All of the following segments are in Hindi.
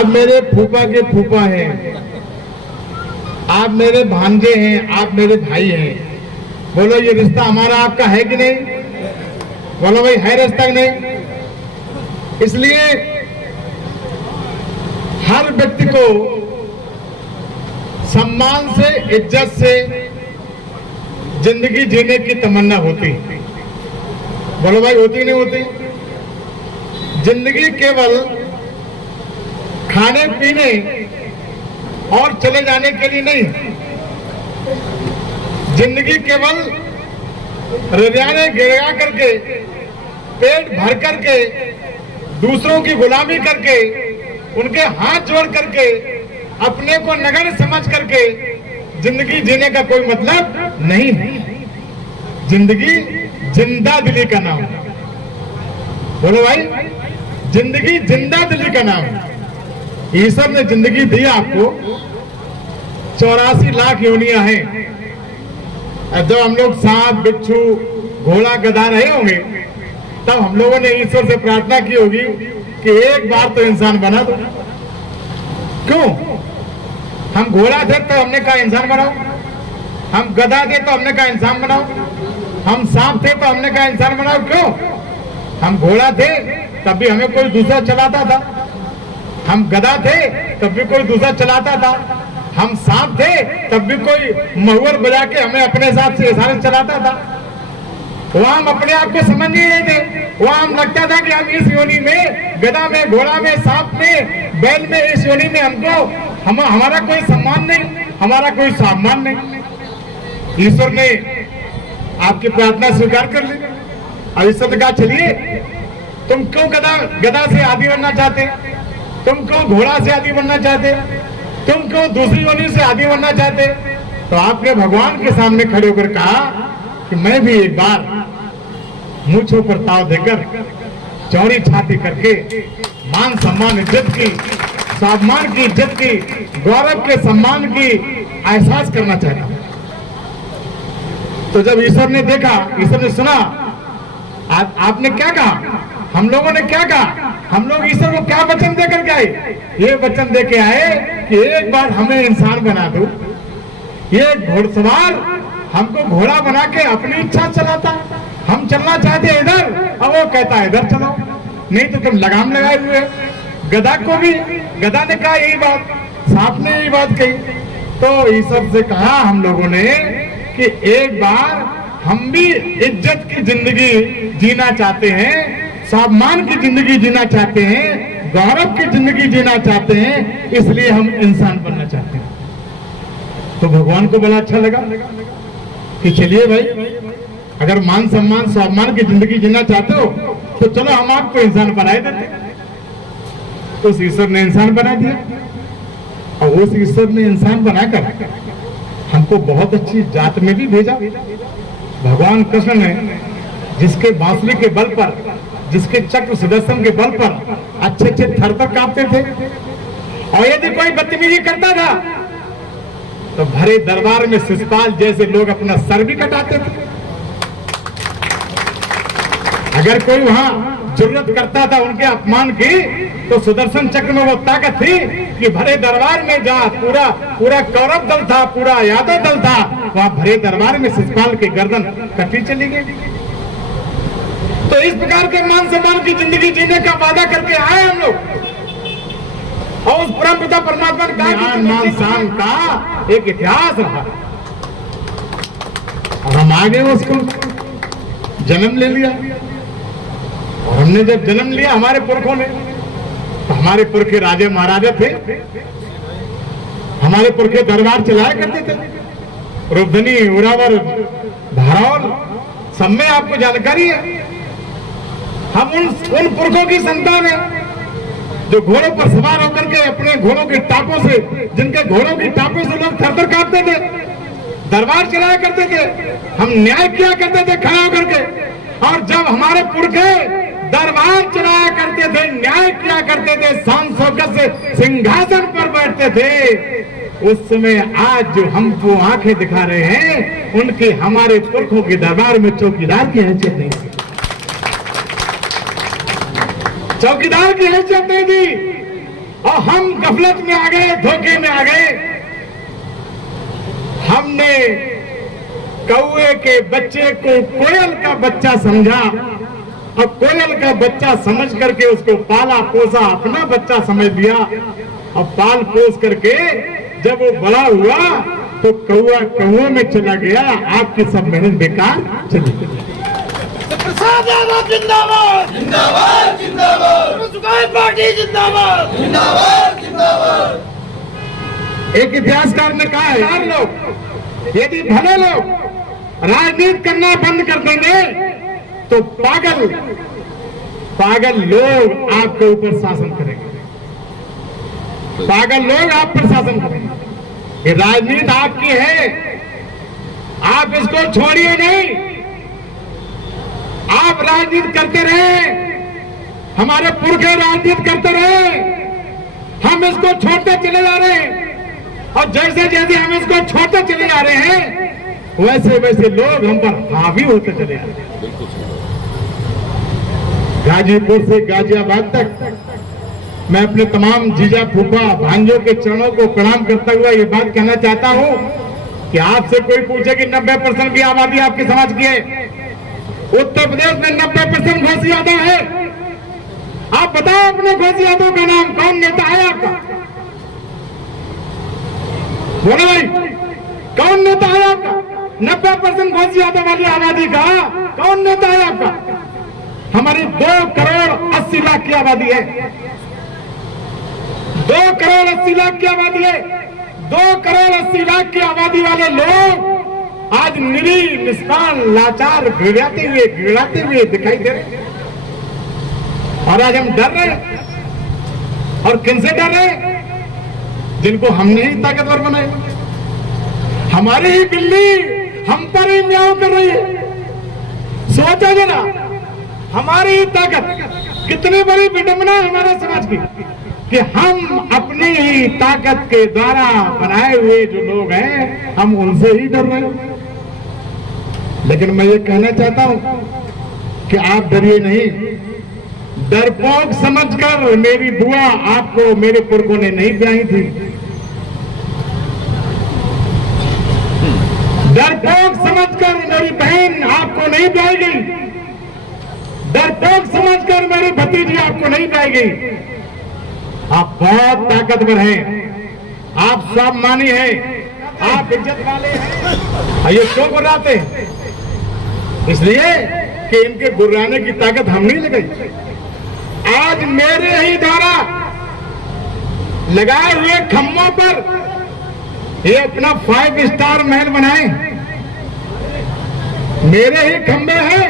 आप मेरे फूफा के फूफा हैं, आप मेरे भांजे हैं, आप मेरे भाई हैं। बोलो ये रिश्ता हमारा आपका है कि नहीं? बोलो भाई है रिश्ता कि नहीं? इसलिए हर व्यक्ति को सम्मान से, इज्जत से जिंदगी जीने की तमन्ना होती। बोलो भाई होती नहीं होती? जिंदगी केवल खाने पीने और चले जाने के लिए नहीं, जिंदगी केवल हृदय गिरा करके, पेट भर करके, दूसरों की गुलामी करके, उनके हाथ जोड़ करके, अपने को नगर समझ करके जिंदगी जीने का कोई मतलब नहीं है। जिंदगी जिंदा दिली का नाम। बोलो भाई, जिंदगी जिंदा दिली का नाम। ईश्वर ने जिंदगी दी आपको, 84 लाख योनियां हैं। जब हम लोग सांप, बिच्छू, घोड़ा, गधा रहे होंगे, तब हम लोगों ने ईश्वर से प्रार्थना की होगी कि एक बार तो इंसान बना दो। क्यों? हम घोड़ा थे तो हमने कहा इंसान बनाओ, हम गधा थे तो हमने कहा इंसान बनाओ, हम सांप थे तो हमने कहा इंसान बनाओ। क्यों? हम घोड़ा थे तब भी हमें कोई दूसरा चलाता था, हम गधा थे तब भी कोई दूसरा चलाता था, हम सांप थे तब भी कोई महुअर बजा के हमें अपने साथ से इशारे चलाता था। वहां हम अपने आप को समझ नहीं रहे थे, वहां हम लगता था कि हम इस योनि में, गधा में, घोड़ा में, सांप में, बैल में, इस योनि में हमारा कोई सम्मान नहीं, हमारा कोई सम्मान नहीं। ईश्वर ने आपकी प्रार्थना स्वीकार कर ली। अब ईश्वर ने कहा चलिए, तुम क्यों गधा से आदि बनना चाहते, तुम क्यों घोड़ा से आदि बनना चाहते, तुम क्यों दूसरी योनि से आदि बनना चाहते? तो आपने भगवान के सामने खड़े होकर कहा कि मैं भी एक बार मूंछों पर ताव देकर, चौड़ी छाती करके, मान सम्मान इज्जत की, स्वाभिमान की इज्जत की, गौरव के सम्मान की एहसास करना चाहता हूं। तो जब ईश्वर ने देखा, ईश्वर ने सुना, आपने क्या कहा, हम लोगों ने क्या कहा, हम लोग ईश्वर को क्या वचन देकर के आए? ये वचन दे के आए कि एक बार हमें इंसान बना दो। ये घोड़सवार हमको घोड़ा बना के अपनी इच्छा चलाता, हम चलना चाहते इधर, अब वो कहता है इधर चलो, नहीं तो तुम लगाम लगाए हुए। गधा को भी, गधा ने कहा यही बात, सांप ने यही बात कही। तो ईश्वर से कहा हम लोगों ने कि एक बार हम भी इज्जत की जिंदगी जीना चाहते हैं, सम्मान की जिंदगी जीना चाहते हैं, गौरव की जिंदगी जीना चाहते हैं, इसलिए हम इंसान बनना चाहते हैं। तो भगवान को बड़ा अच्छा लगा कि चलिए भाई, अगर मान सम्मान स्वाभिमान की जिंदगी जीना चाहते हो तो चलो हम आपको इंसान बना देते। तो उस ईश्वर ने इंसान बना दिया, और उस ईश्वर ने इंसान बनाकर हमको बहुत अच्छी जात में भी भेजा। भगवान कृष्ण ने जिसके बांसुरी के बल पर, जिसके चक्र सुदर्शन के बल पर अच्छे अच्छे थर थर कांपते थे, और यदि कोई बदतमीजी करता था तो भरे दरबार में शिषपाल जैसे लोग अपना सर भी कटाते थे। अगर कोई वहां जरूरत करता था उनके अपमान की, तो सुदर्शन चक्र में वो ताकत थी कि भरे दरबार में जा, पूरा पूरा कौरव दल था, पूरा यादव दल था, वहां भरे दरबार में शिषपाल की गर्दन कटी चली गई। तो इस प्रकार के मान सम्मान की जिंदगी जीने का वादा करके आए हम लोग, और उस परम पिता परमात्मा ने कहा मान सम्मान का एक इतिहास रहा, और हम आगे उसको जन्म ले लिया। और हमने जब जन्म लिया हमारे पुरखों ने, तो हमारे पुरखे राजे महाराजे थे, हमारे पुरखे दरबार चलाया करते थे, रूपधनी, उरावर, धारौल, सब में आपको जानकारी है। हम उन पुरखों की संतान है जो घोड़ों पर सवार होकर के अपने घोड़ों के टापों से, जिनके घोड़ों की टापों से लोग थर थर कांपते थे, दरबार चलाया करते थे, हम न्याय किया करते थे खड़ा होकर के। और जब हमारे पुरखे दरबार चलाया करते थे, न्याय किया करते थे, शान शौकत से सिंहासन पर बैठते थे, उस समय आज जो हमको आंखें दिखा रहे हैं, उनके हमारे पुरखों के दरबार में चौकीदार की हैसियत नहीं थी, चौकीदार की हैसियत नहीं थी। और हम गफलत में आ गए, धोखे में आ गए। हमने कौए के बच्चे को कोयल का बच्चा समझा और कोयल का बच्चा समझ करके उसको पाला पोसा, अपना बच्चा समझ लिया। और पाल पोस करके जब वो बड़ा हुआ तो कौआ कौए में चला गया, आपकी सब मेहनत बेकार चली गई। प्रसाद यादव जिंदाबाद जिंदाबाद जिंदाबाद, सुखाए पार्टी जिंदाबाद जिंदाबाद जिंदाबाद। एक इतिहासकार ने कहा है, यार लोग यदि भले लोग राजनीति करना बंद कर देंगे तो पागल लोग आपके ऊपर शासन करेंगे। पागल लोग आप पर शासन करेंगे। ये राजनीति आपकी है, आप इसको छोड़िए नहीं। आप राजनीति करते रहे, हमारे पुरखे राजनीति करते रहे, हम इसको छोड़ते चले जा रहे हैं। और जैसे जैसे हम इसको छोड़ते चले जा रहे हैं वैसे वैसे लोग हम पर हावी होते चले जा रहे हैं। गाजीपुर से गाजियाबाद तक मैं अपने तमाम जीजा फूफा भांजों के चरणों को प्रणाम करता हुआ ये बात कहना चाहता हूं कि आपसे कोई पूछे कि 90% की आबादी आपके समाज की है, उत्तर प्रदेश में 90% घोष यादव है। आप बताओ अपने घोष यादव का नाम, कौन नेता है आपका? बोलो भाई, कौन नेता है आपका? 90% घोष यादव वाली आबादी का कौन नेता है आपका? हमारी 2 करोड़ 80 लाख की आबादी है। 2 करोड़ 80 लाख की आबादी है। 2 करोड़ 80 लाख की आबादी वाले लोग आज निरीह निष्काम लाचार गिड़ाते हुए दिखाई दे रहे हैं। और आज हम डर रहे हैं। और किनसे डर रहे हैं? जिनको हमने ही ताकतवर बनाया। हमारी ही बिल्ली हम पर ही म्याऊं कर रही है। सोचा जरा, हमारी ही ताकत, कितनी बड़ी विडंबना है हमारे समाज की कि हम अपनी ही ताकत के द्वारा बनाए हुए जो लोग हैं हम उनसे ही डर रहे हैं। लेकिन मैं ये कहना चाहता हूं कि आप डरिए नहीं। डरपोक समझकर मेरी बुआ आपको मेरे पुरखों ने नहीं ब्याही थी। डरपोक समझकर मेरी बहन आपको नहीं ब्याही गई। डरपोक समझकर मेरी भतीजी आपको नहीं ब्याही गई। आप बहुत ताकतवर हैं, आप स्वाभिमानी हैं, आप इज्जत वाले हैं। ये क्यों गुर्राते हैं? इसलिए कि इनके गुर्राने की ताकत हम नहीं लगाई। आज मेरे ही द्वारा लगाए हुए खम्भों पर ये अपना 5 स्टार महल बनाए, मेरे ही खंबे हैं।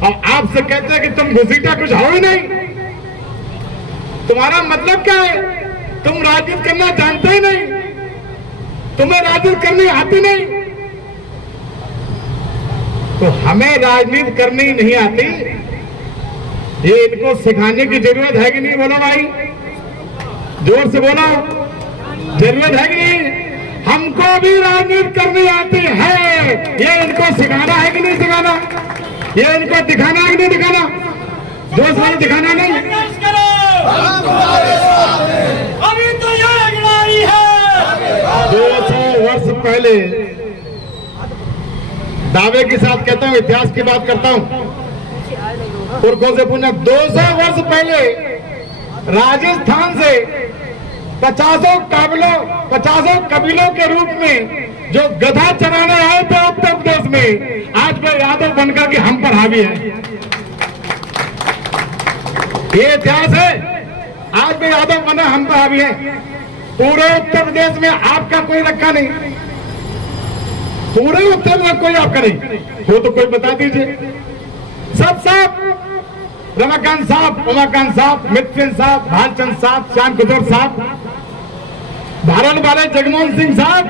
और आपसे कहते हैं कि तुम घुसीटा कुछ हो ही नहीं। तुम्हारा मतलब क्या है? तुम राजनीति करना जानते ही नहीं, तुम्हें राजनीति करनी आती नहीं। तो हमें राजनीति करनी नहीं आती, ये इनको सिखाने की जरूरत है कि नहीं? बोलो भाई, जोर से बोलो, जरूरत है कि नहीं? हमको भी राजनीति करनी आती है, ये इनको सिखाना है कि नहीं सिखाना? ये इनको दिखाना है कि नहीं दिखाना? जोर से दिखाना नहीं। अभी तो ये लड़ाई है। 200 वर्ष पहले, दावे के साथ कहता हूं, इतिहास की बात करता हूं, पुरखों से पूछना, 200 वर्ष पहले राजस्थान से 50 कबीलों के रूप में जो गधा चराने आए थे उत्तर प्रदेश में, आज वे यादव बनकर के हम पर हावी है। ये इतिहास है। आज वे यादव बना हम पर हावी है। पूरे उत्तर प्रदेश में आपका कोई रखा नहीं, पूरे उत्तर में कोई आपका नहीं हो तो कोई बता दीजिए। सब साहब, रमाकांत साहब, उमाकांत साहब, मित्र साहब, भालचंद साहब, श्याम किशोर साहब, भारत वाले जगमोहन सिंह साहब,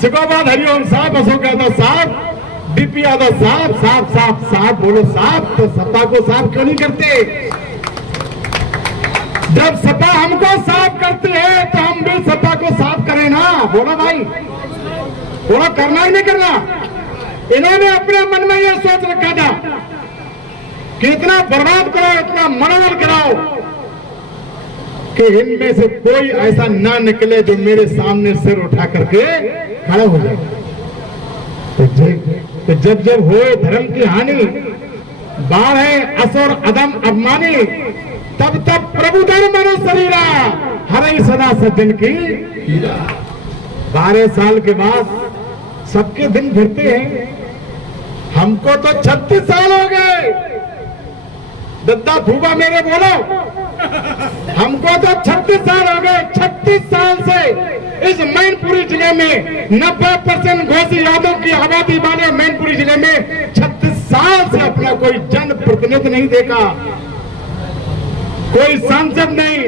सिकोबाद हरिओम साहब, अशोक यादव साहब, डीपी यादव साहब, साहब साहब साहब बोलो साहब। तो सपा को साफ क्यों नहीं करते? जब सपा हमको साफ करती है तो हम भी सपा को साफ करें ना। बोलो भाई, बोलो, करना ही नहीं करना? इन्होंने अपने मन में यह सोच रखा था कि इतना बर्बाद करो, इतना मनोबल गिराओ, कि इनमें से कोई ऐसा ना निकले जो मेरे सामने सिर उठा करके खड़ा हो जाए। तो जब जब हो धर्म की हानि, बाढ़े असुर अदम अभिमानी, तब तब प्रभु धर्म मनो शरीरा, हरे सदा सज्जन की 12 साल के बाद सबके दिन फिरते हैं। हमको तो 36 साल हो गए। दद्दा फूफा मेरे बोलो, हमको तो 36 साल हो गए। 36 साल से इस मैनपुरी जिले में 90% घोसी यादव की आबादी वाले मैनपुरी जिले में 36 साल से अपना कोई जन प्रतिनिधि नहीं देखा, कोई सांसद नहीं,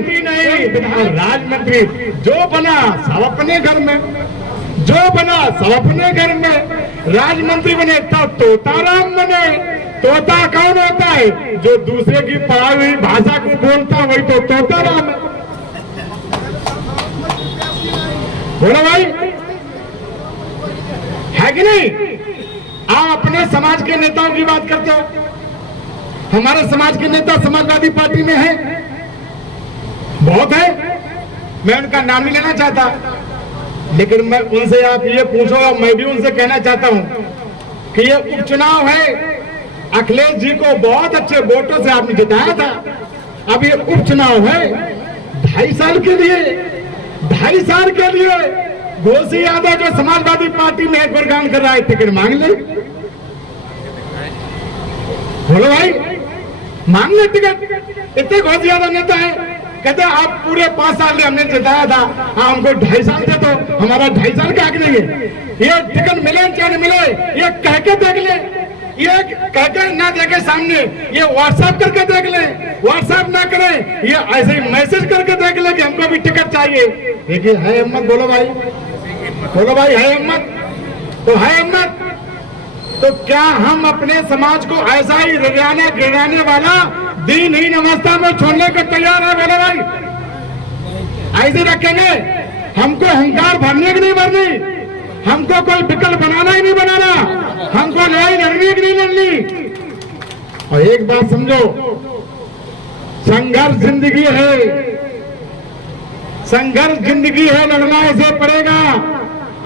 राजमंत्री जो बना सब अपने घर में, जो बना सब अपने घर में। राजमंत्री बने तो तोताराम बने। तोता कौन होता है? जो दूसरे की पढ़ाई हुई भाषा को बोलता, वही तो तोताराम है। बोलो भाई, है कि नहीं? आप अपने समाज के नेताओं की बात करते हो। हमारे समाज के नेता समाजवादी पार्टी में है, बहुत है, मैं उनका नाम नहीं लेना चाहता, लेकिन मैं उनसे आप ये पूछो, मैं भी उनसे कहना चाहता हूं कि ये उपचुनाव है। अखिलेश जी को बहुत अच्छे वोटों से आपने जिताया था। अब ये उपचुनाव है 2.5 साल के लिए, 2.5 साल के लिए घोसी यादव जो समाजवादी पार्टी में गुणगान कर रहा है, टिकट मांग ले। बोलो भाई, मांग ले टिकट। इतने घोसी यादव नेता है, कहते आप पूरे 5 साल हमने जिताया था, हाँ हमको 2.5 साल दे दो, हमारा 2.5 साल का हक नहीं है। ये टिकट मिले चाहे न मिले, ये कह के देख ले, ये कहकर ना देखे सामने, ये व्हाट्सएप करके देख ले, व्हाट्सएप ना करें, ये ऐसे ही मैसेज करके देख ले कि हमको भी टिकट चाहिए। देखिए है हिम्मत, बोलो भाई, बोलो भाई, है हिम्मत? तो है हिम्मत। तो क्या हम अपने समाज को ऐसा ही रिझाने गिराने वाला दीन ही नमस्ता में छोड़ने को तैयार है? बोलो भाई, ऐसे रखेंगे? हमको अहंकार भरने की नहीं भरनी, हमको कोई विकल्प बनाना ही नहीं बनाना, हमको लड़ाई लड़नी की नहीं लड़नी। और एक बात समझो, संघर्ष जिंदगी है, संघर्ष जिंदगी है, लड़ना ऐसे पड़ेगा,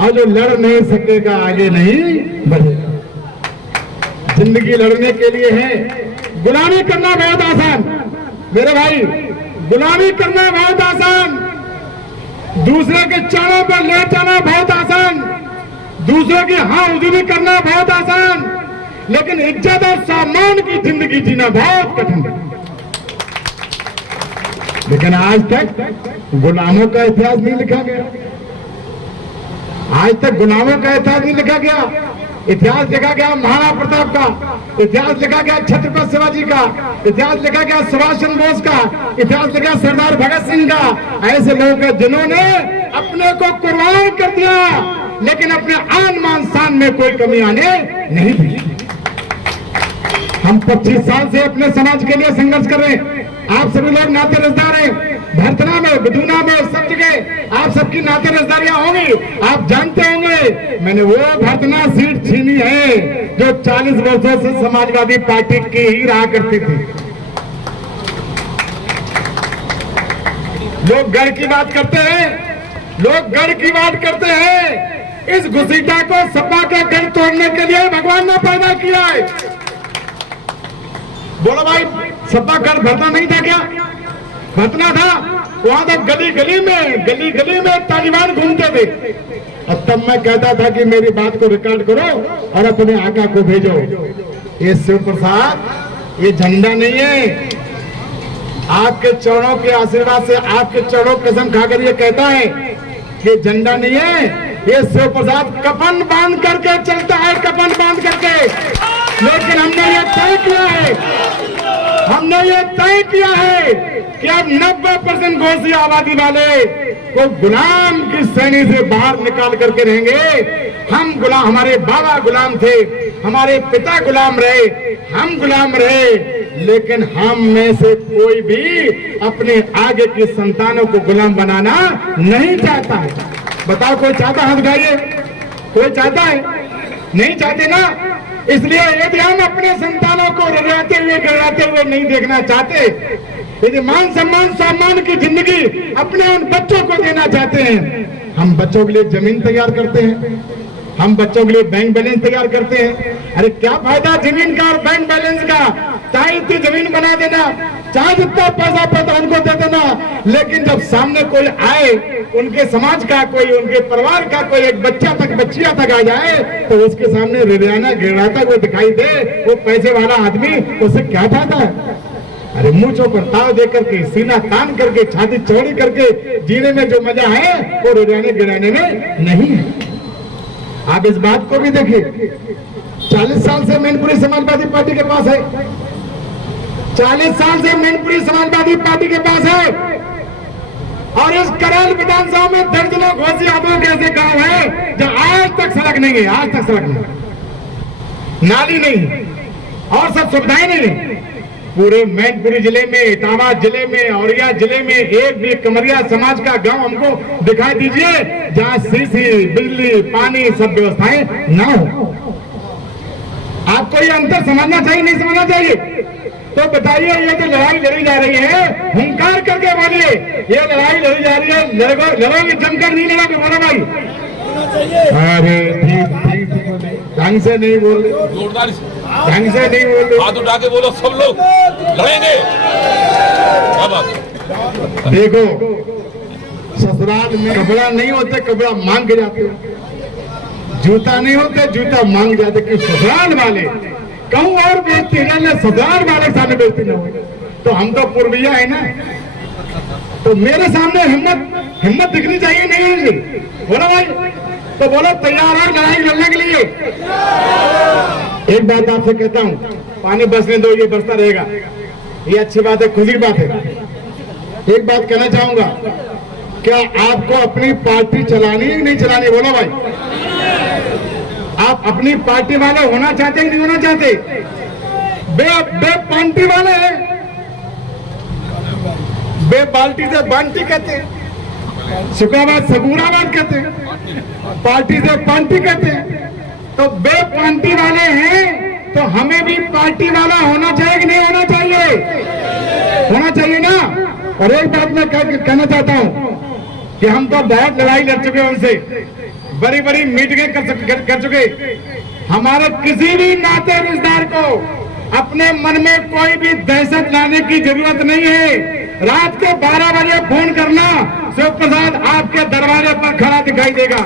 और जो लड़ नहीं सकेगा आगे नहीं बढ़ेगा। जिंदगी लड़ने के लिए है, गुलामी करना बहुत आसान मेरे भाई, गुलामी करना बहुत आसान, दूसरे के चरणों पर ले जाना बहुत आसान, दूसरों की हाउजरी करना बहुत आसान, लेकिन इज्जत और सम्मान की जिंदगी जीना बहुत कठिन है। लेकिन आज तक गुलामों का इतिहास नहीं लिखा गया, आज तक गुलामों का इतिहास नहीं लिखा गया। इतिहास लिखा गया महाराणा प्रताप का, इतिहास लिखा गया छत्रपति शिवाजी का, इतिहास लिखा गया सुभाष चंद्र बोस का, इतिहास लिखा सरदार भगत सिंह का। ऐसे लोग हैं जिन्होंने अपने को कुर्बान कर दिया, लेकिन अपने आन मान शान में कोई कमी आने नहीं दी। हम 25 साल से अपने समाज के लिए संघर्ष कर रहे हैं। आप सभी लोग नाते रिश्तेदार हैं, भरतना में, बिदुना में, सब जगह आप सबकी नाते रिश्तेदारियां होंगी। आप जानते होंगे मैंने वो भरतना सीट छीनी है जो 40 वर्षों से समाजवादी पार्टी की ही रहा करती थी। लोग गढ़ की बात करते हैं, लोग गढ़ की बात करते हैं। इस घुसीटा को सपा का गढ़ तोड़ने के लिए भगवान ने पैदा किया है। बोलो भाई, सपा गढ़ भरना नहीं था क्या? भरना था। वहां तक गली गली में तालिबान घूमते थे, और तब मैं कहता था कि मेरी बात को रिकॉर्ड करो और अपने आका को भेजो। ये शिव प्रसाद, ये झंडा नहीं है। आपके चरणों के आशीर्वाद से, आपके चरणों कसम खाकर ये कहता है कि झंडा नहीं है, ये शिव प्रसाद कफन बांध करके चलता है, कफन बांध करके। लेकिन हमने ये तय किया है, हमने ये तय किया है कि अब 90% घोसी आबादी वाले को गुलाम की श्रेणी से बाहर निकाल करके रहेंगे। हम गुलाम, हमारे बाबा गुलाम थे, हमारे पिता गुलाम रहे, हम गुलाम रहे, लेकिन हम में से कोई भी अपने आगे की संतानों को गुलाम बनाना नहीं चाहता है। बताओ, कोई चाहता? हाथ उठाइए। कोई चाहता है? नहीं चाहते ना। इसलिए यदि हम अपने संतानों को रगड़ाते हुए गिराते हुए नहीं देखना चाहते, यदि मान सम्मान सम्मान की जिंदगी अपने उन बच्चों को देना चाहते हैं, हम बच्चों के लिए जमीन तैयार करते हैं, हम बच्चों के लिए बैंक बैलेंस तैयार करते हैं। अरे क्या फायदा जमीन का और बैंक बैलेंस का? चाहे इतनी जमीन बना देना, चाहे जितना पैसा पैदा उनको दे देना, लेकिन जब सामने कोई आए, उनके समाज का कोई, उनके परिवार का कोई एक बच्चा तक बच्चिया तक आ जाए, तो उसके सामने रिड़ाना गिड़ाता हुआ दिखाई दे, वो पैसे वाला आदमी, उससे क्या फायदा है? अरे मूंछों पर ताव दे करके, सीना तान करके, छाती चौड़ी करके जीने में जो मजा है वो रिड़ाने गिड़ाने में नहीं है। आप इस बात को भी देखिए, 40 साल से मैनपुरी समाजवादी पार्टी के पास है, 40 साल से मैनपुरी समाजवादी पार्टी के पास है, और इस करैल विधानसभा में दर्जनों घोसी आदमियों के ऐसे गांव है जो आज तक सड़क नहीं है, आज तक सड़क नहीं, नाली नहीं, और सब सुविधाएं नहीं है। पूरे मैनपुरी जिले में, इटावा जिले में, औरैया जिले में एक भी कमरिया समाज का गांव हमको दिखाई दीजिए जहां सीसी, बिजली, पानी सब व्यवस्थाएं ना हो। आपको ये अंतर समझना चाहिए, नहीं समझना चाहिए? तो बताइए, ये जो लड़ाई लड़ी जा रही है, हुंकार करके बोलिए, ये लड़ाई लड़ी जा रही है, लड़ोगे जमकर नहीं लड़ोगे, बोलो भाई। अरे ठीक ढंग से नहीं बोल रहे, जोरदार ढंग से नहीं बोल रहे, हाथ उठा के बोलो, सब लोग लड़ेंगे। देखो, ससुराल में कपड़ा नहीं होते, कपड़ा मांग के जाते, जूता नहीं होते, जूता मांग जाते, कि ससुराल वाले कहूँ और बेचते ना, ससुराल वाले सामने बेचते ना हो। तो हम तो पूर्विया है ना, तो मेरे सामने हिम्मत दिखनी चाहिए, नहीं बोलो भाई? तो बोलो तैयार है लड़ाई लड़ने के लिए। एक बात आपसे कहता हूँ, पानी बरसने दो, ये बरसता रहेगा, ये अच्छी बात है, खुशी की बात है। एक बात कहना चाहूंगा, क्या आपको अपनी पार्टी चलानी है कि नहीं चलानी? बोलो भाई, आप अपनी पार्टी वाले होना चाहते हैं कि नहीं होना चाहते? बे पार्टी वाले, बे बाल्टी से बांटी कहते हैं, सुखाबाद सगुराबाद कहते हैं, पार्टी से पार्टी कहते हैं। तो बे पार्टी वाले हैं, तो हमें भी पार्टी वाला होना चाहिए कि नहीं होना चाहिए? होना चाहिए ना। और एक बात मैं कहना चाहता हूं कि हम तो बहुत लड़ाई लड़ चुके हैं उनसे, बड़ी बड़ी मीटिंगें कर चुके। हमारे किसी भी नाते रिश्तेदार को अपने मन में कोई भी दहशत लाने की जरूरत नहीं है। रात के 12 बजे फोन करना, शिव प्रसाद आपके दरवाजे पर खड़ा दिखाई देगा।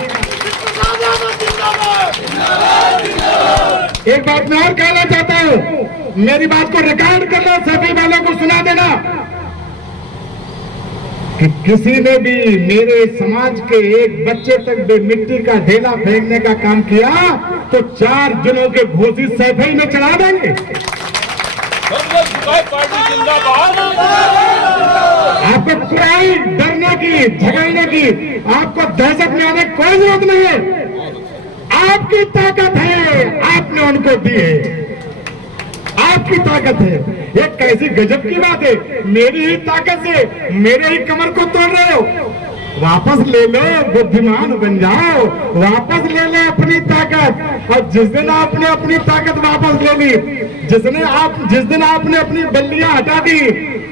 एक बात मैं और कहना चाहता हूँ, मेरी बात को रिकॉर्ड करना, सभी वालों को सुना देना कि किसी ने भी मेरे समाज के एक बच्चे तक भी मिट्टी का ढेला फेंकने का काम किया तो 4 दिनों के घोषित सैफई में चढ़ा देंगे। पार्टी जिंदाबाद। आपको कोई डरने की, झगड़ने की, आपको दहशत में आने की कोई जरूरत नहीं है। आपकी ताकत है, आपने उनको दी है, आपकी ताकत है। ये कैसी गजब की बात है, मेरी ही ताकत से मेरे ही कमर को तोड़ रहे हो। वापस ले लो, बुद्धिमान बन जाओ, वापस ले लो अपनी ताकत। और जिस दिन आपने अपनी ताकत वापस ले ली, जिस दिन आपने अपनी बल्लियां हटा दी,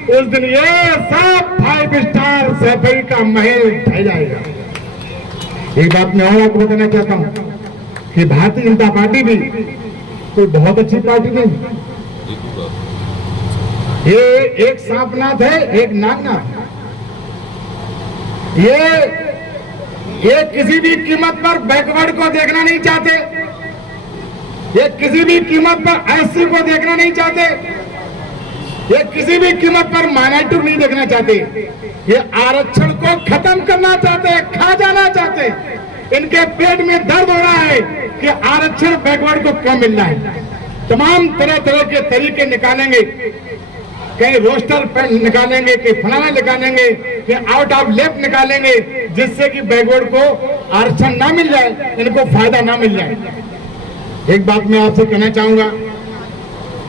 उस दिन ये सब 5 स्टार सैफई का महल ढह जाएगा। एक बात मैं और आपको बताना चाहता हूँ कि भारतीय जनता पार्टी भी कोई बहुत अच्छी पार्टी नहीं। ये एक सांपनाथ है, एक नागनाथ। ये किसी भी कीमत पर बैकवर्ड को देखना नहीं चाहते, ये किसी भी कीमत पर एससी को देखना नहीं चाहते, ये किसी भी कीमत पर माइनॉरिटी को नहीं देखना चाहते। ये आरक्षण को खत्म करना चाहते हैं, खा जाना चाहते हैं। इनके पेट में दर्द हो रहा है कि आरक्षण बैकवर्ड को क्यों मिल रहा है। तमाम तरह तरह के तरीके निकालेंगे, कहीं रोस्टर निकालेंगे, कहीं फलाना निकालेंगे, कहीं आउट ऑफ लेफ्ट निकालेंगे, जिससे कि बैकवर्ड को आरक्षण ना मिल जाए, इनको फायदा ना मिल जाए। एक बात मैं आपसे कहना चाहूंगा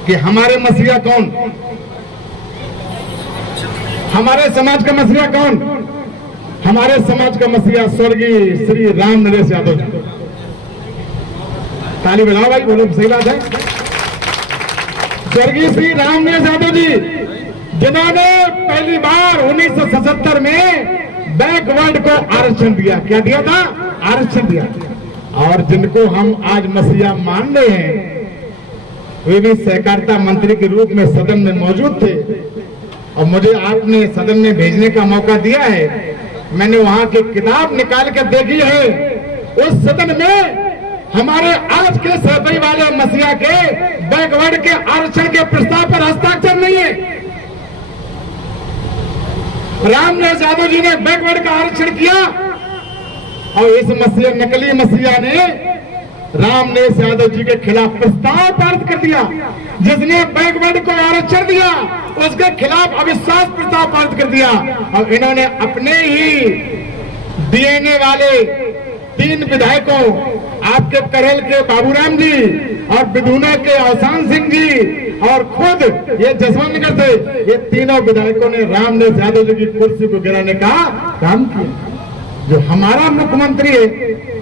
कि हमारे मसीहा कौन, हमारे समाज का मसीहा कौन? हमारे समाज का मसीहा स्वर्गीय श्री राम नरेश यादव जी। ताली बजाओ भाई, बोलो, सही बात है। स्वर्गीय श्री राम नरेश यादव जी, जिन्होंने पहली बार 1977 में बैकवर्ड को आरक्षण दिया। क्या दिया था? आरक्षण दिया। और जिनको हम आज मसीहा मान रहे हैं वे भी सहकारिता मंत्री के रूप में सदन में मौजूद थे और मुझे आपने सदन में भेजने का मौका दिया है। मैंने वहां की किताब निकाल कर देखी है। उस सदन में हमारे आज के सहकारी वाले मसीहा के बैकवर्ड के आरक्षण के प्रस्ताव पर हस्ताक्षर नहीं है। रामनाथ यादव जी ने बैकवर्ड का आरक्षण किया और इस मसीहा नकली मसीहा ने रामनाथ यादव जी के खिलाफ प्रस्ताव पारित कर दिया। जिसने बैकवर्ड को आरक्षण दिया उसके खिलाफ अविश्वास प्रस्ताव पारित कर दिया और इन्होंने अपने ही डीएनए वाले 3 विधायकों, आपके करेल के बाबूराम जी और बिधुना के अवसान सिंह जी और खुद ये जसवंत नगर से, ये तीनों विधायकों ने रामनाथ यादव जी की कुर्सी को गिराने का काम किया। जो हमारा मुख्यमंत्री है,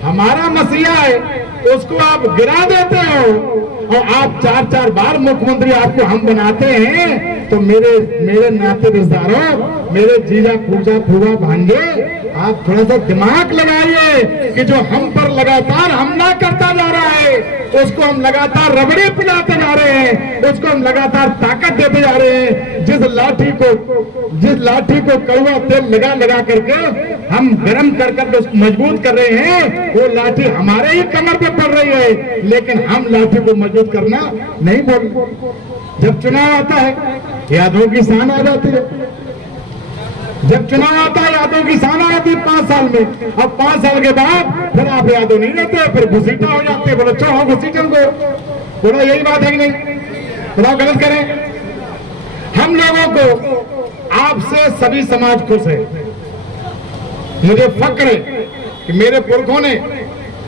हमारा मसीहा है, उसको आप गिरा देते हो और आप 4-4 बार मुख्यमंत्री आपको हम बनाते हैं। तो मेरे नाते रिश्तेदारों, मेरे जीजा पूजा फूफा भांजे, आप थोड़ा सा दिमाग लगाइए कि जो हम पर लगातार हमला करता जा रहा है उसको हम लगातार रबड़ी पिलाते जा रहे हैं, उसको हम लगातार ताकत देते जा रहे हैं। जिस लाठी को कड़वा तेल लगा करके हम गर्म कर उसको मजबूत कर रहे हैं, वो लाठी हमारे ही कमर पे पड़ रही है, लेकिन हम लाठी को मजबूत करना नहीं बोल। जब चुनाव आता है यादव की शान आ जाती है। जब चुनाव आता है यादव की शान आ जाती है 5 साल में। अब 5 साल के बाद फिर आप यादव नहीं रहते, फिर घुसीटा हो जाते हैं। बोलो चलो घुसीटन को, बोलो यही बात है कि नहीं? बताओ गलत करें? हम लोगों को आपसे सभी समाज खुश है। मुझे फक्र है कि मेरे पुरखों ने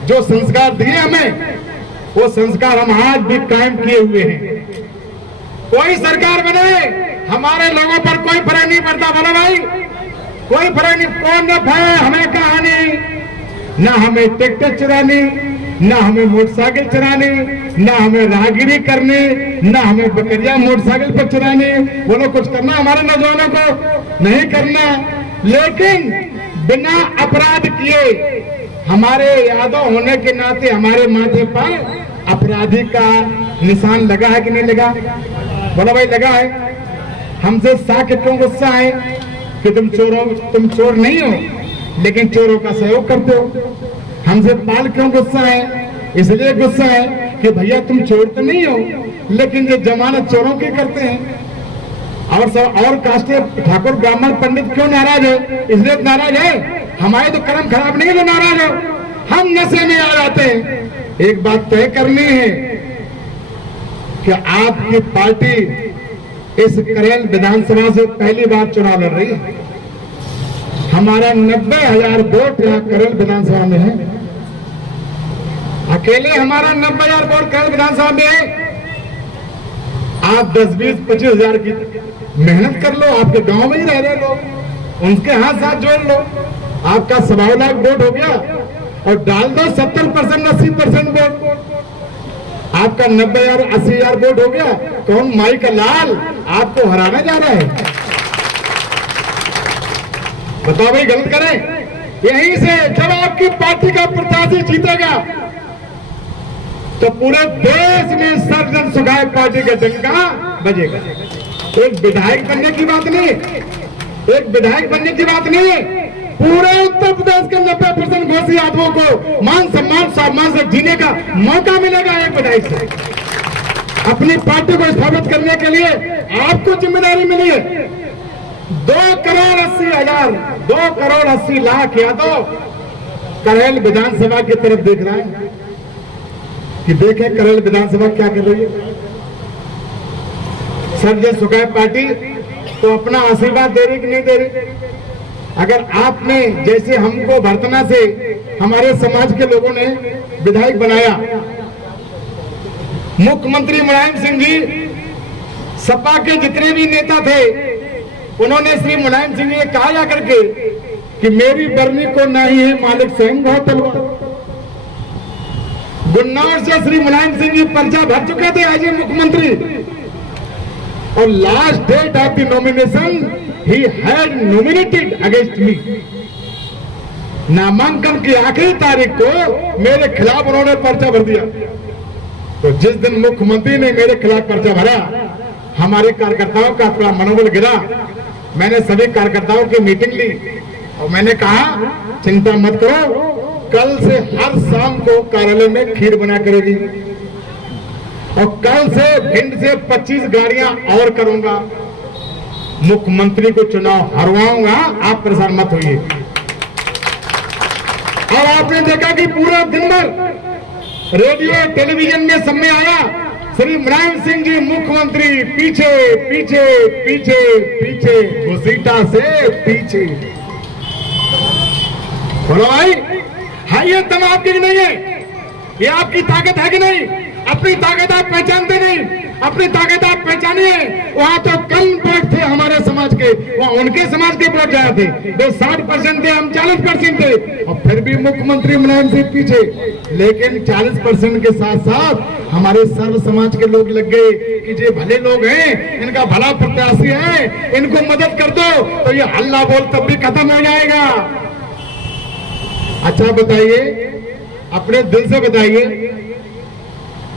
जो संस्कार दिए हमें, वो संस्कार हम आज भी कायम किए हुए हैं। कोई सरकार बने, हमारे लोगों पर कोई फर्क नहीं पड़ता। बोलो भाई, कोई फर्क नहीं। कौन न भाई हमें कहानी, ना हमें ट्रैक्टर चुरानी, ना हमें मोटरसाइकिल चुरानी, ना हमें राहगीरी करनी, ना हमें बकरिया मोटरसाइकिल पर चुरानी। बोलो कुछ करना हमारे नौजवानों को नहीं करना, लेकिन बिना अपराध किए हमारे यादव होने के नाते हमारे माथे पर अपराधी का निशान लगा है कि नहीं लगा? बोलो भाई लगा है। हमसे साके क्यों गुस्सा है कि तुम चोर नहीं हो, लेकिन चोरों का सहयोग करते हो। हमसे पाल क्यों गुस्सा है? इसलिए गुस्सा है कि भैया तुम चोर तो नहीं हो, लेकिन ये जमानत चोरों की करते हैं। और कास्टे ठाकुर ब्राह्मण पंडित क्यों नाराज है? इसलिए नाराज है हमारे तो कर्म खराब नहीं है, नाराज हो। हम नशे में आ जाते हैं। एक बात तय करनी है कि आपकी पार्टी इस करेल विधानसभा से पहली बार चुनाव लड़ रही है। हमारा 90,000 वोट यहाँ करेल विधानसभा में है। अकेले हमारा 90,000 वोट करेल विधानसभा में है। आप 10, 20, 25 हजार की मेहनत कर लो, आपके गांव में ही रह रहे लोग, उनके हाथ साथ जोड़ लो, आपका 1.25 लाख वोट हो गया और डाल दो 70%, 80% वोट, आपका 90,000, 80,000 वोट हो गया। कौन माई का लाल आपको हराने जा रहा है? बताओ भाई, गलत करें? यहीं से जब आपकी पार्टी का प्रत्याशी जीतेगा तो पूरे देश में सर्वजन सुखाए पार्टी का डंका बजेगा। एक विधायक बनने की बात नहीं, एक विधायक बनने की बात नहीं है। पूरे उत्तर प्रदेश के 90% घोषी यादवों को मान सम्मान सम्मान से जीने का मौका मिलेगा एक विधायक से। अपनी पार्टी को स्थापित करने के लिए आपको जिम्मेदारी मिली है। 2 करोड़ 80 लाख यादव करेल विधानसभा की तरफ देख रहा है कि देखें करेल विधानसभा क्या कर रही है। सर्वजन सुखाए पार्टी तो अपना आशीर्वाद दे रही कि नहीं दे रही? अगर आपने जैसे हमको भरतना से हमारे समाज के लोगों ने विधायक बनाया, मुख्यमंत्री मुलायम सिंह जी, सपा के जितने भी नेता थे उन्होंने श्री मुलायम सिंह जी कहा जा करके कि मेरी बरनी को नहीं है मालिक स्वयं बहुत तलवार। गुन्नौर से श्री मुलायम सिंह जी पर्चा भर चुके थे आज मुख्यमंत्री, और last date of the nomination he had nominated against me. नामांकन की आखिरी तारीख को मेरे खिलाफ उन्होंने पर्चा भर दिया। तो जिस दिन मुख्यमंत्री ने मेरे खिलाफ पर्चा भरा, हमारे कार्यकर्ताओं का थोड़ा मनोबल गिरा। मैंने सभी कार्यकर्ताओं की मीटिंग ली और मैंने कहा चिंता मत करो, कल से हर शाम को कार्यालय में खीर बना करेगी और कल से भिंड से 25 गाड़ियां और करूंगा, मुख्यमंत्री को चुनाव हरवाऊंगा, आप परेशान मत होइए। और आपने देखा कि पूरा दिन भर रेडियो टेलीविजन में सब में आया, श्री मुलायम सिंह जी मुख्यमंत्री पीछे पीछे पीछे पीछे, घुसीटा से पीछे। बोलो भाई, हाँ ये दम आपकी कि नहीं है? ये आपकी ताकत है कि नहीं? अपनी ताकत आप पहचानते नहीं, अपनी ताकत आप पहचानिए। वहां तो कम वोट थे हमारे समाज के, वहां उनके समाज के वोट ज्यादा थे। वो 60% थे, हम 40% थे, और फिर भी मुख्यमंत्री मुलायम सिंह पीछे। लेकिन 40% के साथ साथ हमारे सर्व समाज के लोग लग गए कि ये भले लोग हैं, इनका भला प्रत्याशी है, इनको मदद कर दो, तो ये हल्ला बोल तब भी खत्म हो जाएगा। अच्छा बताइए, अपने दिल से बताइए,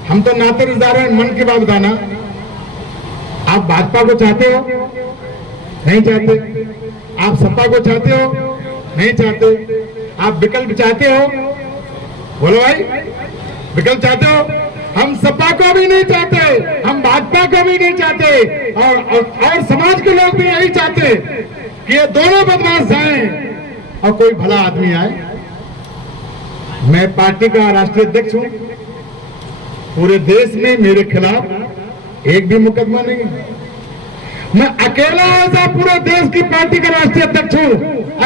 हम तो नाते रिश्तेदार हैं, मन की बात बताना, आप भाजपा को चाहते हो? नहीं चाहते। आप सपा को चाहते हो? नहीं चाहते। आप विकल्प चाहते हो? बोलो भाई, विकल्प चाहते हो? हम सपा को भी नहीं चाहते, हम भाजपा को भी नहीं चाहते, और समाज के लोग भी यही चाहते कि ये दोनों बदमाश जाएं और कोई भला आदमी आए। मैं पार्टी का राष्ट्रीय अध्यक्ष हूं, पूरे देश में मेरे खिलाफ एक भी मुकदमा नहीं है। मैं अकेला ऐसा पूरे देश की पार्टी का राष्ट्रीय अध्यक्ष हूं,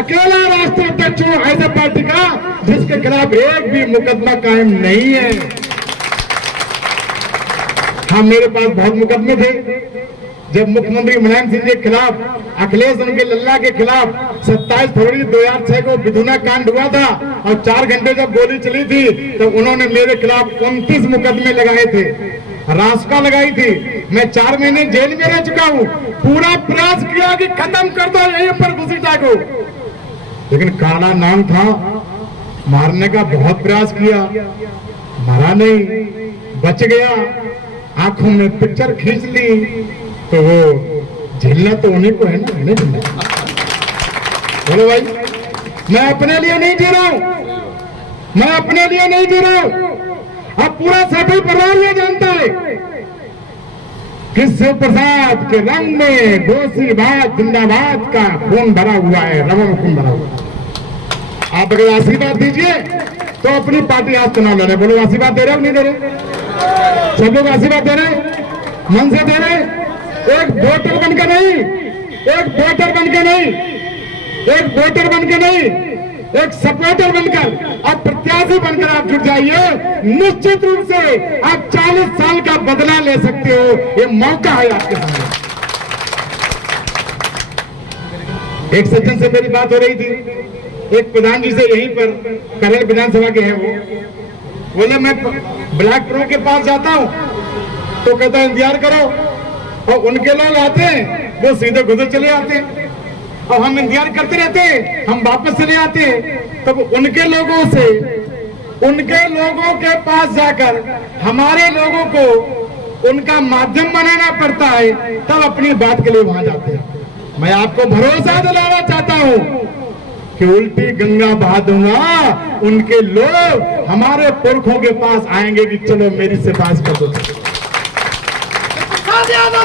अकेला राष्ट्रीय अध्यक्ष हूं ऐसे पार्टी का जिसके खिलाफ एक भी मुकदमा कायम नहीं है। हाँ, मेरे पास बहुत मुकदमे थे। जब मुख्यमंत्री मुलायम सिंह के खिलाफ, अखिलेश उनके लल्ला के खिलाफ 27 फरवरी 2006 को बिधुना कांड हुआ था और 4 घंटे जब गोली चली थी तो उन्होंने मेरे खिलाफ 29 मुकदमे लगाए थे, रासुका लगाई थी। मैं 4 महीने जेल में रह चुका हूँ। पूरा प्रयास किया कि खत्म कर दो यहीं पर घुसीटा को, लेकिन काला नाम था, मारने का बहुत प्रयास किया, मारा नहीं, बच गया। आंखों में पिक्चर खींच ली, तो वो झेलना तो उन्हीं को है ना, नहीं झेलना। बोलो भाई, मैं अपने लिए नहीं जी रहा हूं, मैं अपने लिए नहीं जी रहा हूं। अब पूरा सभी परिवार ये जानता है कि शिव प्रसाद के रंग में गोसीबाद जिंदाबाद का खून भरा हुआ है, रमन में खून भरा हुआ है। आप अगर आशीर्वाद दीजिए तो अपनी पार्टी आज चुनाव लड़े। बोलो, आशीर्वाद दे रहे हो नहीं दे रहे? सब लोग आशीर्वाद दे रहे, मन से दे रहे। एक वोटर बनकर नहीं, एक वोटर बनकर नहीं, एक वोटर बनकर नहीं, एक सपोर्टर बनकर और प्रत्याशी बनकर आप जुट जाइए। निश्चित रूप से आप 40 साल का बदला ले सकते हो, ये मौका है आपके सामने। एक सज्जन से मेरी बात हो रही थी, एक प्रधान जी से, यहीं पर करेल विधानसभा के हैं, वो बोले मैं ब्लैक प्रो के पास जाता हूं तो कहता है इंतजार करो, और उनके लोग आते हैं वो सीधे गुजर चले आते हैं, और हम इंतजार करते रहते हैं, हम वापस चले आते हैं। तब उनके लोगों से, उनके लोगों के पास जाकर हमारे लोगों को उनका माध्यम बनाना पड़ता है, तब अपनी बात के लिए वहां जाते हैं। मैं आपको भरोसा दिलाना चाहता हूं कि उल्टी गंगा बहा दूंगा, उनके लोग हमारे पुरखों के पास आएंगे कि चलो मेरी सिफारिश कर दो।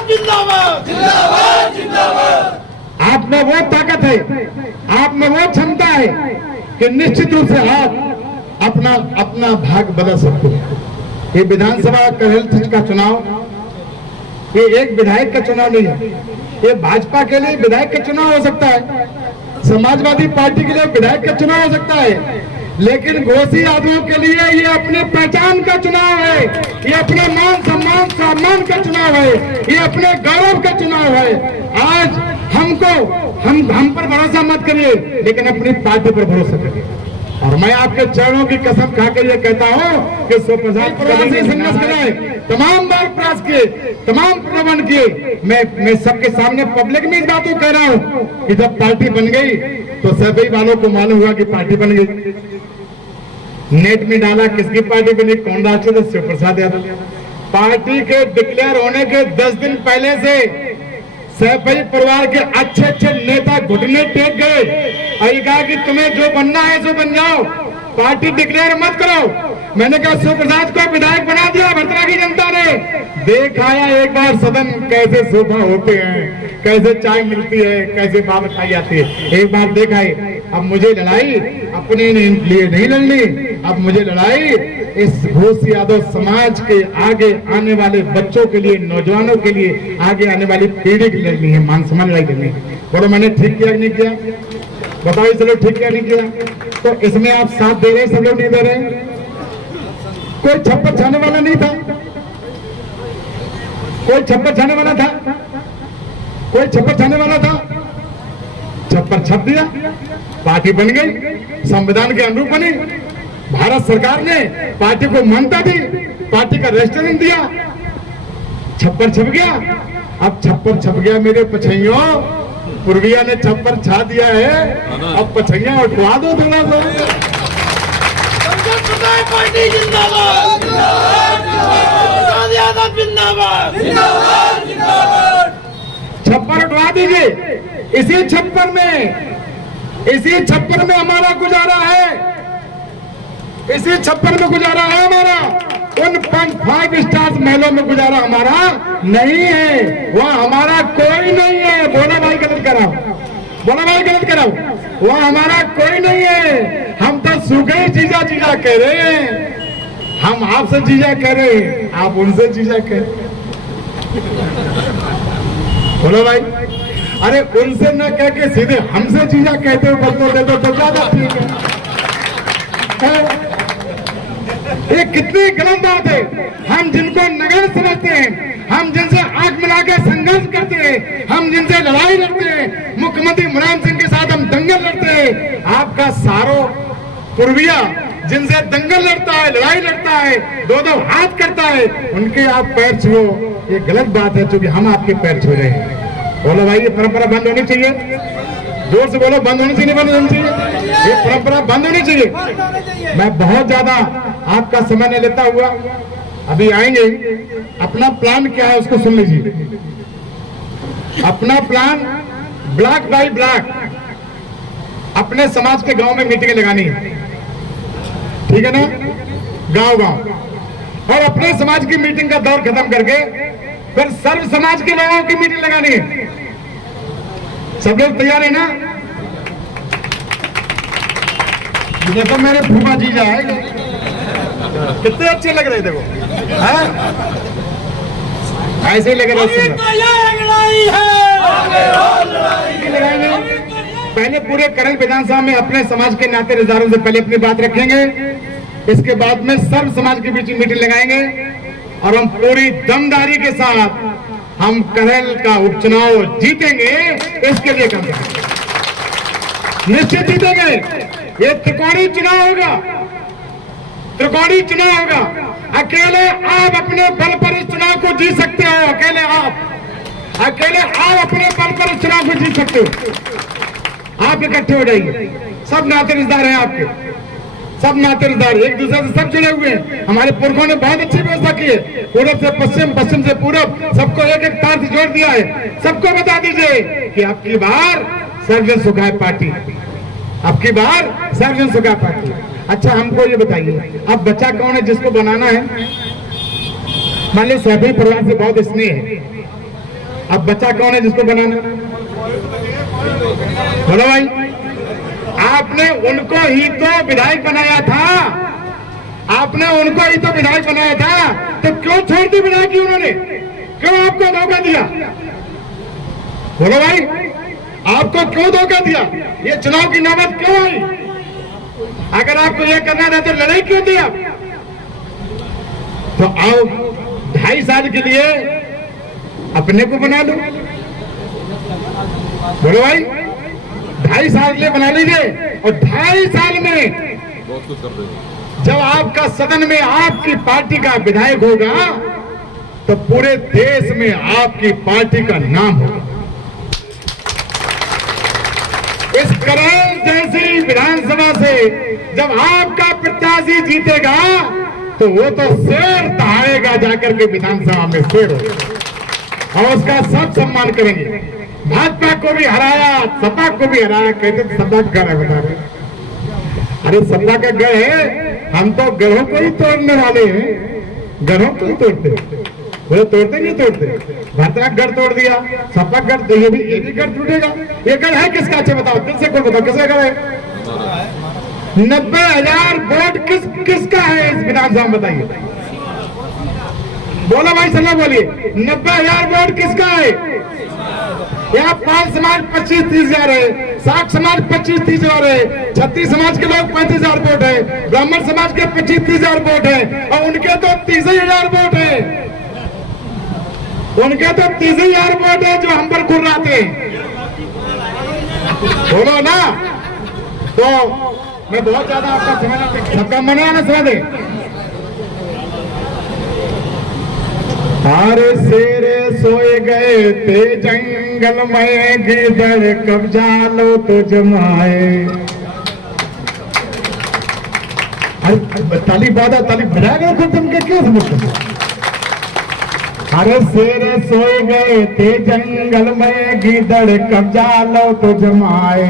जिंदाबाद जिंदाबाद जिंदाबाद। आप में वो ताकत है, आप में वो क्षमता है कि निश्चित रूप से आप अपना अपना भाग बदल सकते हैं। ये विधानसभा करेल का चुनाव ये एक विधायक का चुनाव नहीं है, ये भाजपा के लिए विधायक का चुनाव हो सकता है, समाजवादी पार्टी के लिए विधायक का चुनाव हो सकता है, लेकिन घोसी आदमियों के लिए ये अपनी पहचान का चुनाव है, ये अपने मान सम्मान का चुनाव है, ये अपने गौरव का चुनाव है। आज हमको हम पर भरोसा मत करिए, लेकिन अपनी पार्टी पर भरोसा करिए। और मैं आपके चरणों की कसम खाकर ये कहता हूँ कि शिव प्रसाद परिवार से संघर्ष कराए, तमाम बार प्रयास किए, तमाम प्रबंध किए। मैं सबके सामने पब्लिक में इस बात को कह रहा हूँ कि जब पार्टी बन गई तो सभी वालों को मालूम हुआ कि पार्टी बन गई। नेट में डाला किसकी पार्टी बनी, कौन राष्ट्रीय, शिव प्रसाद यादव। पार्टी के डिक्लेयर होने के 10 दिन पहले से सैफई परिवार के अच्छे अच्छे नेता घुटने टेक गए और कहा कि तुम्हें जो बनना है सो बन जाओ, पार्टी डिक्लेयर मत करो। मैंने कहा शिव प्रसाद को विधायक बना दिया भरतरा की जनता ने। देखाया एक बार सदन कैसे शोभा होते हैं, कैसे चाय मिलती है, कैसे बात खाई जाती है, एक बार देखाए। अब मुझे लड़ाई अपने लिए नहीं लड़नी, अब मुझे लड़ाई इस घोष यादव समाज के आगे आने वाले बच्चों के लिए, नौजवानों के लिए, आगे आने वाली पीढ़ी की लड़नी है, मान सम्मान लड़ाई करनी है। बोलो मैंने ठीक किया कि नहीं किया? बताओ सब लोग ठीक किया नहीं किया? तो इसमें आप साथ दे रहे, सब लोग नहीं दे रहे? कोई छप्पर छाने वाला नहीं था, कोई छप्पर छाने वाला था, कोई छप्पर छाने वाला था, छप्पर छप दिया, पार्टी बन गई, संविधान के अनुरूप बनी। भारत सरकार ने पार्टी को मान्यता दी, पार्टी का रेस्टोरेंट दिया, छप्पर छप गया। अब छप्पर छप गया मेरे पछैयों, पूर्विया ने छप्पर छा दिया है, अब पछैया उठवा दो थोड़ा सा। पार्टी जिंदाबाद, प्रसाद यादव जिंदाबाद, छप्पर उठवा दीजिए। इसी छप्पर में हमारा गुजारा है, इसी छप्पर में गुजारा है हमारा। उन 5 स्टार महलों में गुजारा हमारा नहीं है, वह हमारा कोई नहीं है। बोला भाई गलत कराओ, बोला भाई गलत कराओ, वह हमारा कोई नहीं है। हम तो सूखे जीजा जीजा कह रहे हैं, हम आपसे जीजा कह रहे हैं, आप उनसे जीजा कह रहे हैं। बोलो भाई, अरे उनसे न कह के सीधे हमसे जीजा कहते हो, बदलो दे दो तो ज्यादा ठीक है। ये कितनी गलत बात है। हम जिनको नगर समझते हैं, हम जिनसे आंख मिला के संघर्ष करते हैं, हम जिनसे लड़ाई लड़ते हैं, मुख्यमंत्री मुलायम सिंह के साथ हम दंगल लड़ते हैं, आपका सारो पूर्विया जिनसे दंगल लड़ता है, लड़ाई लड़ता है, दो हाथ करता है, उनके आप पैर छुओ, ये गलत बात है, क्योंकि हम आपके पैर छू रहे हैं। बोलो भाई, ये परंपरा बंद होनी चाहिए, जोर से बोलो, बंद होनी चाहिए, बंद होनी चाहिए, ये परंपरा बंद होनी चाहिए। मैं बहुत ज्यादा आपका समय नहीं लेता हुआ अभी आएंगे। अपना प्लान क्या है उसको सुन लीजिए। अपना प्लान ब्लॉक बाय ब्लॉक अपने समाज के गांव में मीटिंग लगानी है, ठीक है ना, गांव गांव। और अपने समाज की मीटिंग का दौर खत्म करके फिर सर्व समाज के लोगों की मीटिंग लगानी है। सब लोग तैयार है ना? देखो मेरे फूफा जीजा है, कितने अच्छे लग रहे, देखो ऐसे ही लग रहे। पहले पूरे करल विधानसभा में अपने समाज के नाते रिश्तेदारों से पहले अपनी बात रखेंगे, इसके बाद में सर्व समाज के बीच मीटिंग लगाएंगे और हम पूरी दमदारी के साथ हम करल का उपचुनाव जीतेंगे। इसके लिए काम करेंगे, निश्चित जीतेंगे। ये त्रिकोणीय चुनाव होगा, त्रिकोणीय चुनाव होगा। अकेले आप अपने बल पर इस चुनाव को जीत सकते हो, अकेले आप अपने बल पर इस चुनाव को जीत सकते हो। आप इकट्ठे हो जाइए, सब नाते रिश्तेदार हैं आपके, सब नाते रिश्तेदार एक दूसरे से सब जुड़े हुए हैं। हमारे पुरखों ने बहुत अच्छी व्यवस्था की है, पूरब से पश्चिम, पश्चिम से पूरब, सबको एक एक तार से जोड़ दिया है। सबको बता दीजिए कि अब की बार सर्वजन सुखाए पार्टी, अब की बार सर्वजन सुखाए पार्टी। अच्छा हमको ये बताइए, अब बच्चा कौन है जिसको बनाना है? मान लीजिए सभी परिवार से बहुत स्नेह है, अब बच्चा कौन है जिसको बनाना? बोलो भाई, आपने उनको ही तो विधायक बनाया था, आपने उनको ही तो विधायक बनाया था, तो क्यों छोड़ दी विधायकी उन्होंने? क्यों आपको धोखा दिया? बोलो भाई, आपको क्यों धोखा दिया? ये चुनाव की नौबत क्यों आई? अगर आपको ये करना था तो लड़ाई क्यों दिया? तो आओ 2.5 साल के लिए अपने को बना लो। बोलो भाई, 2.5 साल के लिए बना लीजिए और 2.5 साल में बहुत कुछ कर देंगे। जब आपका सदन में आपकी पार्टी का विधायक होगा तो पूरे देश में आपकी पार्टी का नाम होगा। इस करेल जैसी विधानसभा से जब आपका प्रत्याशी जीतेगा तो वो तो शेर दहाड़ेगा जाकर के विधानसभा में, शेर होगा और उसका सब सम्मान करेंगे। भाजपा को भी हराया, सपा को भी हराया, कहते सपा का गढ़ है, बता रहे अरे सपा का गढ़ है, हम तो गढ़ों को ही तोड़ने वाले हैं, गढ़ों को ही तोड़ते, बोले तोड़ते नहीं तोड़ते। भाजपा का गढ़ तोड़ दिया, सपा गढ़, तो ये भी गढ़ टूटेगा। ये गढ़ है किसका? अच्छा बताओ, दिल से कोई बताओ किसका गढ़ है? 90,000 वोट किसका है इस विधानसभा में? बताइए, बोलो भाई, सलाह बोलिए, 90,000 वोट किसका है? यहाँ 5 समाज 25-30 हजार है, 60 समाज 25-30 हजार है, 36 समाज के लोग 35,000 वोट है, ब्राह्मण समाज के 25-30 हजार वोट है और उनके तो 30,000 वोट है, उनके तो 30,000 वोट है जो हम पर कुर्राते हैं। बोलो ना, तो मैं बहुत ज्यादा आपका समझ, सबका मन है ना, समझ दे। अरे शेरे सोए गए थे जंगल में, गिदड़ कब्जा लो तो जमाए। अरे ताली बाधा, ताली बजाएगा खुद तुमके क्यों समझते? अरे शेरे सोए गए थे जंगल में, गिदड़ कब्जा लो तो जमाए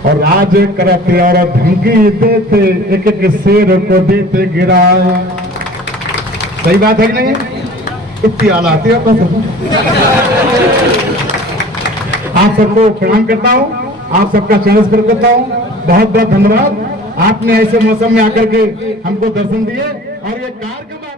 और राज करते और धमकी देते, एक एक शेर को देते गिराए। सही बात है कि नहीं? इतनी आला आती है आप सबको प्रणाम करता हूँ, आप सबका चरण स्पर्श करता हूँ। बहुत बहुत धन्यवाद, आपने ऐसे मौसम में आकर के हमको दर्शन दिए और ये कार्यक्रम